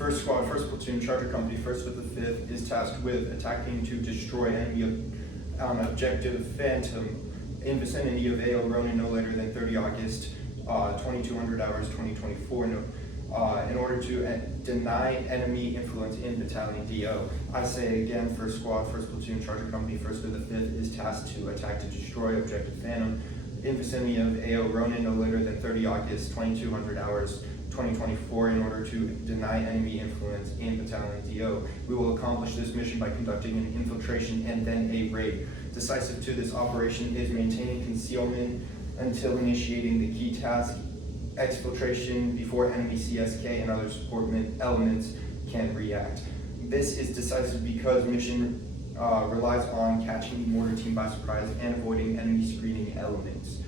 First Squad, 1st Platoon, Charger Company, 1st with the 5th, is tasked with attacking to destroy enemy objective Phantom in vicinity of AO Ronin no later than 30 August, 2200 hours, 2024. In order to deny enemy influence in Battalion DO. I say again, 1st Squad, 1st Platoon, Charger Company, 1st with the 5th, is tasked to attack to destroy objective Phantom in vicinity of AO Ronin no later than 30 August, 2200 hours, 2024 in order to deny enemy influence in Battalion DO. We will accomplish this mission by conducting an infiltration and then a raid. Decisive to this operation is maintaining concealment until initiating the key task, exfiltration before enemy CSK and other support elements can react. This is decisive because mission relies on catching the mortar team by surprise and avoiding enemy screening elements.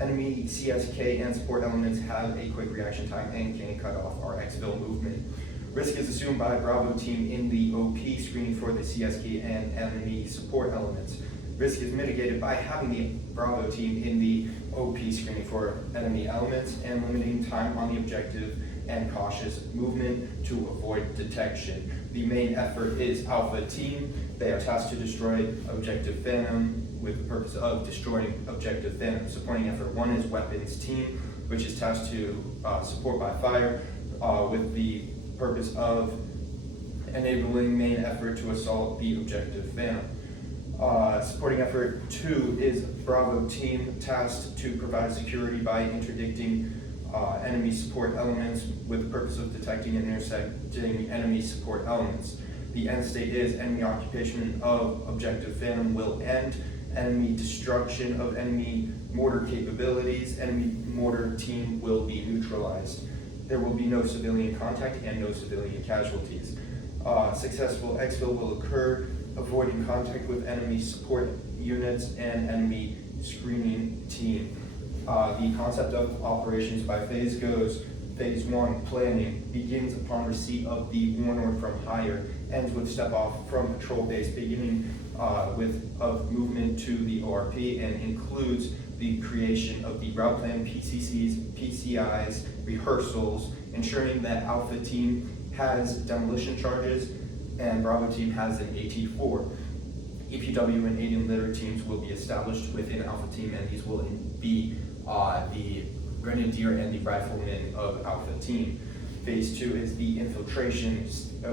Enemy CSK and support elements have a quick reaction time and can cut off our exfil movement. Risk is assumed by Bravo team in the OP screening for the CSK and enemy support elements. Risk is mitigated by having the Bravo team in the OP screening for enemy elements and limiting time on the objective and cautious movement to avoid detection. The main effort is Alpha team. They are tasked to destroy objective Phantom with the purpose of destroying objective Phantom. Supporting effort 1 is Weapons team, which is tasked to support by fire with the purpose of enabling main effort to assault the objective Phantom. Supporting effort 2 is Bravo team, tasked to provide security by interdicting enemy support elements with the purpose of detecting and intercepting enemy support elements. The end state is enemy occupation of objective Phantom will end, enemy destruction of enemy mortar capabilities, enemy mortar team will be neutralized. There will be no civilian contact and no civilian casualties. Successful exfil will occur, avoiding contact with enemy support units and enemy screening team. The concept of operations by phase goes: Phase 1, planning, begins upon receipt of the warn from higher, ends with step off from patrol base, beginning of movement to the ORP, and includes the creation of the route plan, PCCs, PCIs, rehearsals, ensuring that Alpha team has demolition charges and Bravo team has an AT4. EPW and Alien Litter teams will be established within Alpha team, and these will be the Grenadier and the Rifleman of Alpha team. Phase 2 is the infiltration,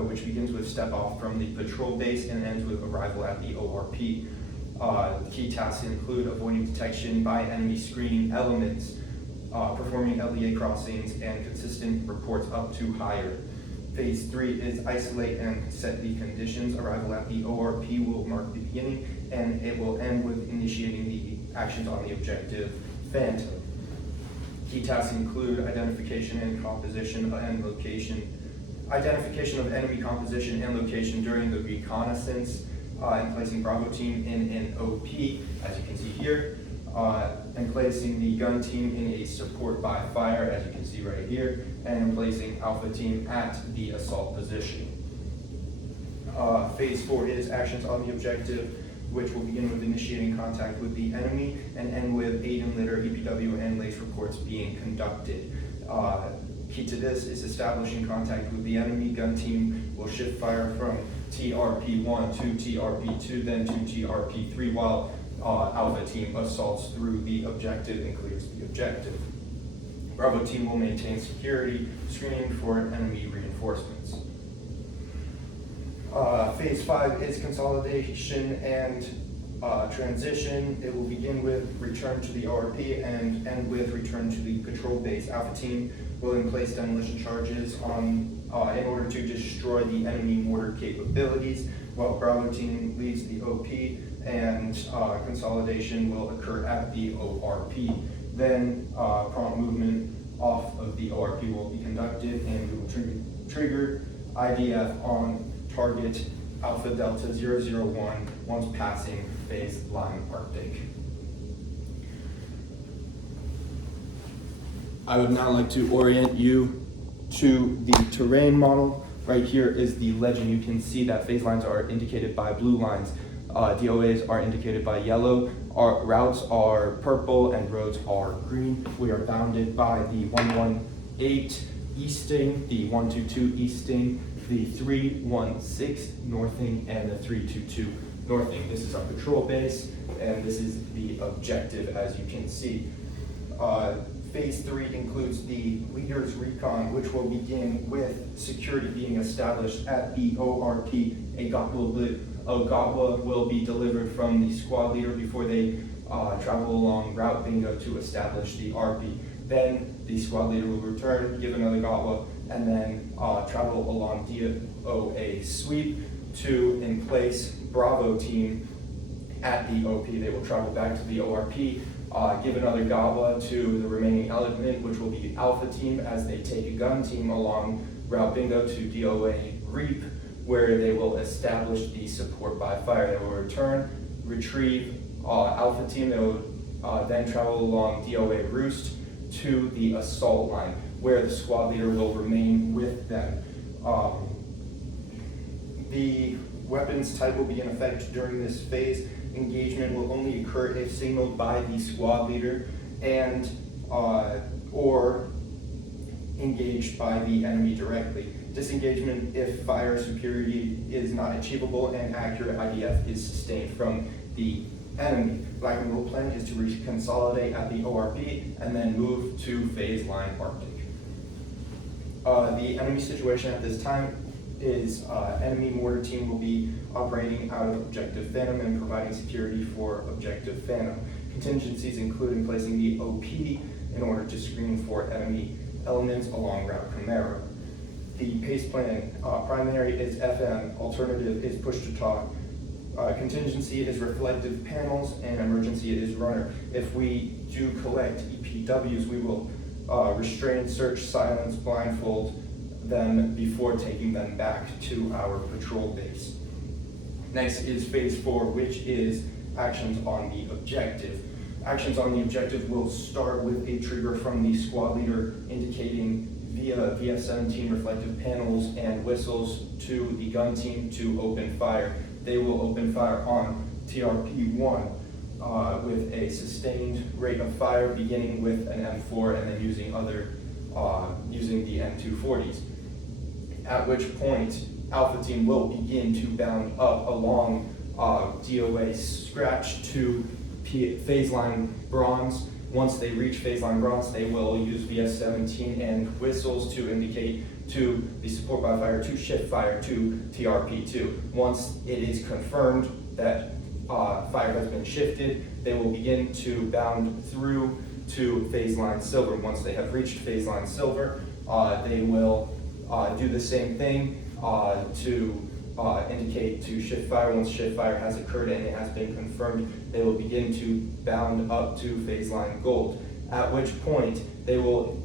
which begins with step off from the patrol base and ends with arrival at the ORP. Key tasks include avoiding detection by enemy screening elements, performing LDA crossings, and consistent reports up to higher. Phase 3 is isolate and set the conditions. Arrival at the ORP will mark the beginning, and it will end with initiating the actions on the objective Phantom. Key tasks include identification and composition and location. Identification of enemy composition and location during the reconnaissance, and placing Bravo team in an OP, as you can see here, and placing the gun team in a support by fire, as you can see right here, and placing Alpha team at the assault position. Phase 4 is actions on the objective, which will begin with initiating contact with the enemy and end with aid and litter, EPW, and LACE reports being conducted. Key to this is establishing contact with the enemy. Gun team will shift fire from TRP1 to TRP2, then to TRP3, while Alpha team assaults through the objective and clears the objective. Bravo team will maintain security, screening for enemy reinforcements. Phase 5 is consolidation and transition. It will begin with return to the ORP and end with return to the patrol base. Alpha team will place demolition charges in order to destroy the enemy mortar capabilities, while Bravo team leaves the OP, and consolidation will occur at the ORP. Then prompt movement off of the ORP will be conducted, and we will trigger IDF on target Alpha Delta 001 once passing phase line Arctic. I would now like to orient you to the terrain model. Right here is the legend. You can see that phase lines are indicated by blue lines. DOAs are indicated by yellow. Our routes are purple and roads are green. We are bounded by the 118 easting, the 122 easting, the 316 northing, and the 322 northing. This is our patrol base, and this is the objective, as you can see. Phase 3 includes the leader's recon, which will begin with security being established at the ORP. A GOTWA will be delivered from the squad leader before they travel along Route Bingo to establish the RP. Then the squad leader will return, give another GOTWA, and then travel along DOA sweep to in place Bravo team at the OP. They will travel back to the ORP, give another GOTWA to the remaining element, which will be the Alpha team, as they take a gun team along Route Bingo to DOA REAP, where they will establish the support by fire. They will return, retrieve Alpha team. They will then travel along DOA Roost to the assault line, where the squad leader will remain with them. The weapons type will be in effect during this phase. Engagement will only occur if signaled by the squad leader and or engaged by the enemy directly. Disengagement if fire superiority is not achievable and accurate IDF is sustained from the enemy. Black and Gold plan is to consolidate at the ORP and then move to phase line Arctic. The enemy situation at this time is enemy mortar team will be operating out of Objective Phantom and providing security for Objective Phantom. Contingencies including placing the OP in order to screen for enemy elements along Route Camaro. The pace plan, primary is FM, alternative is push to talk. Contingency is reflective panels, and emergency is runner. If we do collect EPWs, we will restrain, search, silence, blindfold them before taking them back to our patrol base. Next is phase 4, which is actions on the objective. Actions on the objective will start with a trigger from the squad leader indicating via VF-17 reflective panels and whistles to the gun team to open fire. They will open fire on TRP-1 with a sustained rate of fire, beginning with an M4 and then using the M240s. At which point, Alpha team will begin to bound up along DOA Scratch to phase line Bronze. Once they reach phase line Bronze, they will use VF-17 and whistles to indicate to the support by fire to shift fire to TRP-2. Once it is confirmed that fire has been shifted, they will begin to bound through to phase line Silver. Once they have reached phase line Silver, they will do the same thing to indicate to shift fire. Once shift fire has occurred and it has been confirmed, they will begin to bound up to phase line Gold. At which point they will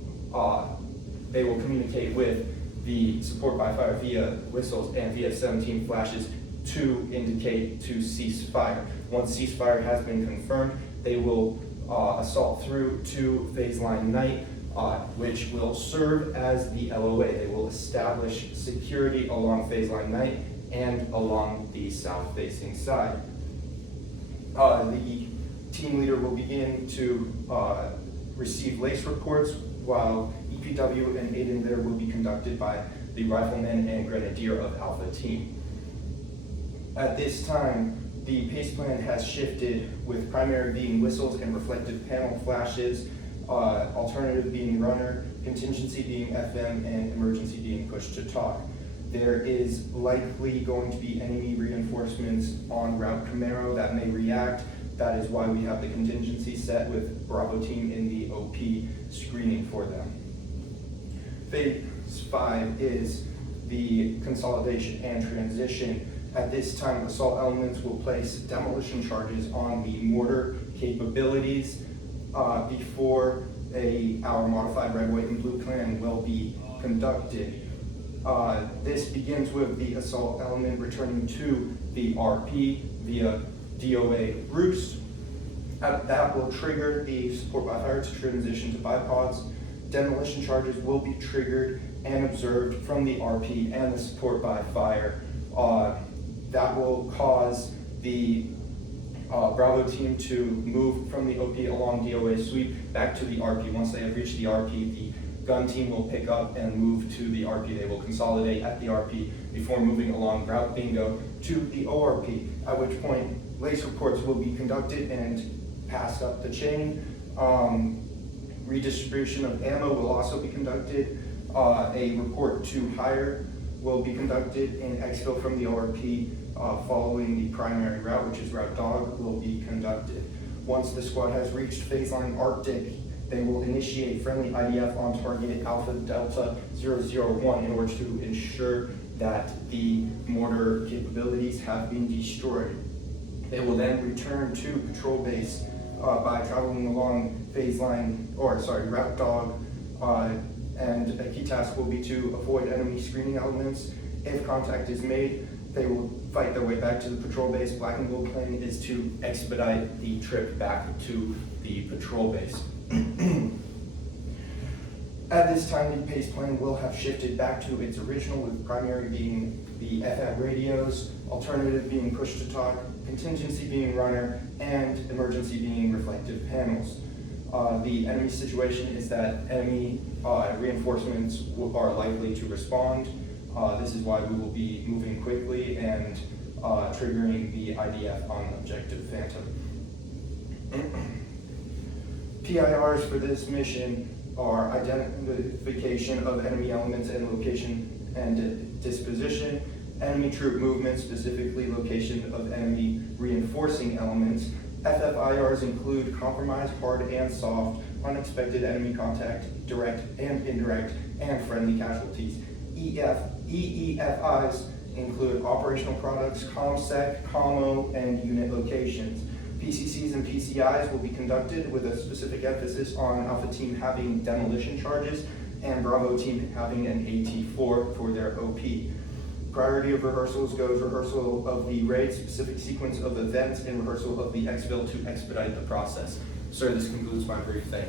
communicate with the support by fire via whistles and VF-17 flashes to indicate to cease fire. Once ceasefire has been confirmed, they will assault through to phase line Night, which will serve as the LOA. They will establish security along phase line Night and along the south-facing side. The team leader will begin to receive lace reports, while EPW and aid in there will be conducted by the rifleman and grenadier of Alpha team. At this time, the pace plan has shifted, with primary being whistles and reflective panel flashes, alternative being runner, contingency being FM, and emergency being push to talk. There is likely going to be enemy reinforcements on Route Camaro that may react. That is why we have the contingency set with Bravo team in the OP screening for them. Phase 5 is the consolidation and transition. At this time, assault elements will place demolition charges on the mortar capabilities before our modified red, white, and blue plan will be conducted. This begins with the assault element returning to the RP via DOA Roost. That will trigger the support by fire to transition to bipods. Demolition charges will be triggered and observed from the RP and the support by fire. That will cause the Bravo team to move from the OP along DOA sweep back to the RP. Once they have reached the RP, the gun team will pick up and move to the RP. They will consolidate at the RP before moving along route bingo to the ORP, at which point lace reports will be conducted and passed up the chain. Redistribution of ammo will also be conducted. A report to hire will be conducted, and exfil from the ORP following the primary route, which is route dog, will be conducted. Once the squad has reached phase line Arctic, they will initiate friendly IDF on target Alpha Delta 001 in order to ensure that the mortar capabilities have been destroyed. They will then return to patrol base by traveling along route dog, and a key task will be to avoid enemy screening elements. If contact is made, they will fight their way back to the patrol base. Black and gold plan is to expedite the trip back to the patrol base. At this time, the pace plan will have shifted back to its original, with primary being the FM radios, alternative being push to talk, contingency being runner, and emergency being reflective panels. The enemy situation is that enemy reinforcements are likely to respond. This is why we will be moving quickly and triggering the IDF on Objective Phantom. PIRs for this mission are identification of enemy elements and location and disposition, enemy troop movement, specifically location of enemy reinforcing elements. FFIRs include compromise, hard and soft, unexpected enemy contact, direct and indirect, and friendly casualties. EEFIs include operational products, ComSec, COMO, and unit locations. PCCs and PCIs will be conducted with a specific emphasis on Alpha Team having demolition charges and Bravo Team having an AT4 for their OP. Priority of rehearsals goes rehearsal of the raid, specific sequence of events, and rehearsal of the exfil to expedite the process. Sir, this concludes my brief. Thank you.